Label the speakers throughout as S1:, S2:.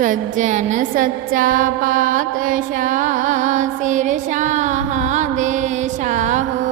S1: ਸੱਜਣ ਸੱਚਾ ਪਾਤਸ਼ਾਹ, ਸਿਰ ਸ਼ਾਹਾਂ ਦੇ ਸ਼ਾਹੋ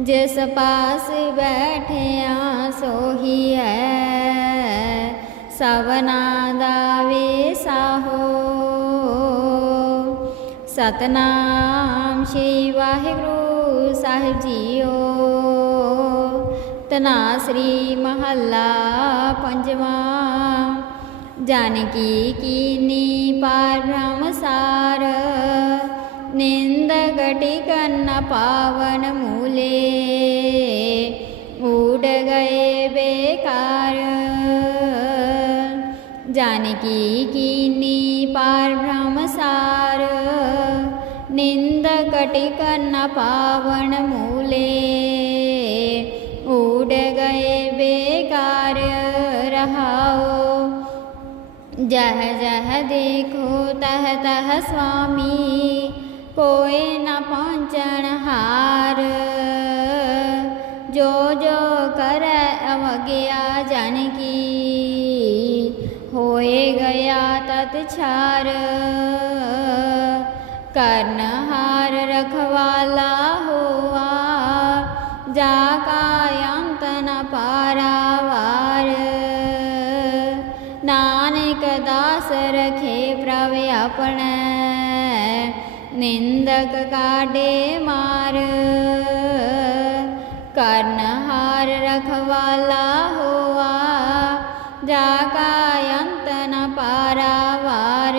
S1: ਜਿਸ ਪਾਸ ਬੈਠਿਆ ਸੋਹੀ ਹੈ ਸਵਨਾ ਦਾ ਵਿਸਾਹੋ ਸਤਨਾਮ ਸ਼੍ਰੀ ਵਾਹਿਗੁਰੂ ਸਾਹਿਬ ਜੀਓ। ਤਨਾ ਸ੍ਰੀ ਮਹੱਲਾ ਪੰਜਵਾਂ ਜਾਨਕੀ ਕੀਨੀ ਪਾਰ ਬ੍ਰਹਮਸਾਰ ਨਿੰਦ ਗਟੀ ਕੰਨ ਪਾਵਨ ਮੂਲੇ ਊੜ ਗਏ ਬੇਕਾਰ ਜਾਨਕੀ ਕੀਨੀ ਪਾਰ ਬ੍ਰਹਮਸਾਰ ਨਿੰਦ ਕਟੀ ਕੰਨ ਪਾਵਨ ਮੂਲੇ ਊੜ ਗਏ ਬੇਕਾਰ ਰਹਾਓ ਜਹ ਜਹ ਦੇਖੋ ਤਹ ਤਹ ਸੁਆਮੀ ਕੋਈ ਨ ਪਹੁੰਚਣ ਹਾਰ। ਜੋ ਜੋ ਕਰੈ ਅਵਗਿਆ ਜਨ ਕੀ, ਹੋਏ ਗਿਆ ਤਤ ਛਾਰ। ਕਰਨ ਹਾਰ ਰਖਵਾਲਾ ਹੋਆ, ਜਾ ਕਾ ਅੰਤ ਨ ਪਾਰਾਵਾਰ ਨਾਨਕ ਦਾਸ ਰਖੇ ਪ੍ਰਭ ਆਪਣੈ। ਨਿੰਦਕ ਕਾਡੇ ਮਾਰ। ਕਰਨ ਹਾਰ ਰਖਵਾਲਾ ਹੋਆ। ਜਾ ਕਾ ਅੰਤ ਨ ਪਾਰਾਵਾਰ